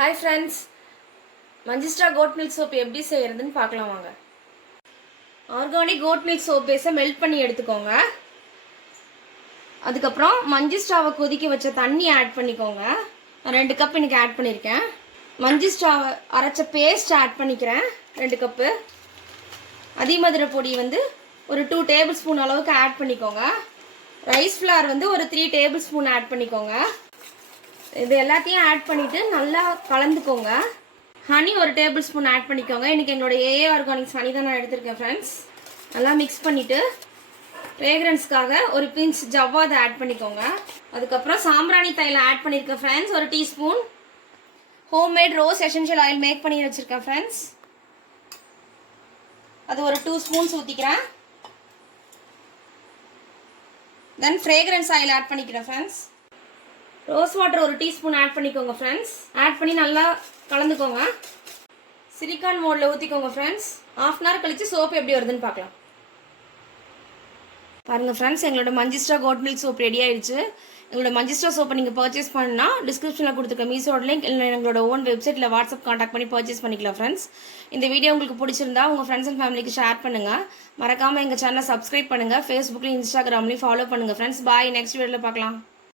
Hi friends, Manjistra goat milk soap எப்படி செய்யறதுன்னு பார்க்கலாம் வாங்க. ஆர்கானிக் goat milk soap பேஸை மெல்ட் பண்ணி எடுத்துக்கோங்க. அதுக்கப்புறம் மஞ்சிஸ்ட்ராவை கொதிக்க வச்ச தண்ணி ஆட் பண்ணிக்கோங்க. நான் 2 கப் இன்னைக்கு ஆட் பண்ணியிருக்கேன். மஞ்சிஸ்ட்ராவை அரைச்ச பேஸ்ட் ஆட் பண்ணிக்கிறேன் 2 கப்பு. அதிமதுரை பொடி வந்து ஒரு 2 டேபிள் ஸ்பூன் அளவுக்கு ஆட் பண்ணிக்கோங்க. ரைஸ் ஃப்ளார் வந்து ஒரு 3 டேபிள் ஸ்பூன் ஆட் பண்ணிக்கோங்க. இது எல்லாத்தையும் ஆட் பண்ணிவிட்டு நல்லா கலந்துக்கோங்க. ஹனி ஒரு டேபிள் ஸ்பூன் ஆட் பண்ணிக்கோங்க. இன்றைக்கி எங்களோட ஏஏ ஆர்கானிக்ஸ் ஹனி தான் நான் எடுத்திருக்கேன் ஃப்ரெண்ட்ஸ். நல்லா மிக்ஸ் பண்ணிவிட்டு ஃப்ரேக்ரன்ஸ்க்காக ஒரு பிஞ்ச் ஜவ்வாதை ஆட் பண்ணிக்கோங்க. அதுக்கப்புறம் சாம்பிராணி தைலம் ஆட் பண்ணியிருக்கேன் ஃப்ரெண்ட்ஸ், ஒரு teaspoon. Homemade rose essential oil make பண்ணி வச்சுருக்கேன் ஃப்ரெண்ட்ஸ், அது ஒரு 2 ஸ்பூன்ஸ் ஊற்றிக்கிறேன். தென் ஃப்ரேக்ரன்ஸ் ஆயில் ஆட் பண்ணிக்கிறேன் ஃப்ரெண்ட்ஸ். ரோஸ் வாட்டர் ஒரு டீஸ்பூன் ஆட் பண்ணிக்கோங்க ஃப்ரெண்ட்ஸ். ஆட் பண்ணி நல்லா கலந்துக்கோங்க. சிலிக்கான் மோடில் ஊற்றிக்கோங்க ஃப்ரெண்ட்ஸ். ½ அன் ஹவர் கழித்து சோப்பு எப்படி வருதுன்னு பார்க்கலாம். பாருங்கள் ஃப்ரெண்ட்ஸ், எங்களோட Manjistha goat milk soap ready ஆயிடுச்சு. எங்களோட மஞ்சிஸ்ட்ரா சோப்பை நீங்கள் பர்ச்சேஸ் பண்ணால் டிஸ்கிரிப்ஷனில் கொடுத்துருக்க மீஷோட லிங்க் இல்லை எங்களோட ஓன் வெப்சைட்டில் வாட்ஸ்அப் கான்டாக்ட் பண்ணி பர்ச்சேஸ் பண்ணிக்கலாம் ஃப்ரெண்ட்ஸ். இந்த வீடியோ உங்களுக்கு பிடிச்சிருந்தா உங்கள் ஃப்ரெண்ட்ஸ் அண்ட் ஃபேமிலிக்கு ஷேர் பண்ணுங்கள். மறக்காமல் எங்கள் சேனலை சப்ஸ்கிரைப் பண்ணுங்கள். ஃபேஸ்புக்லையும் இன்ஸ்டாகிராம்லையும் ஃபாலோ பண்ணுங்கள் ஃப்ரெண்ட்ஸ். பாய், நெக்ஸ்ட் வீடியோவில் பார்க்கலாம்.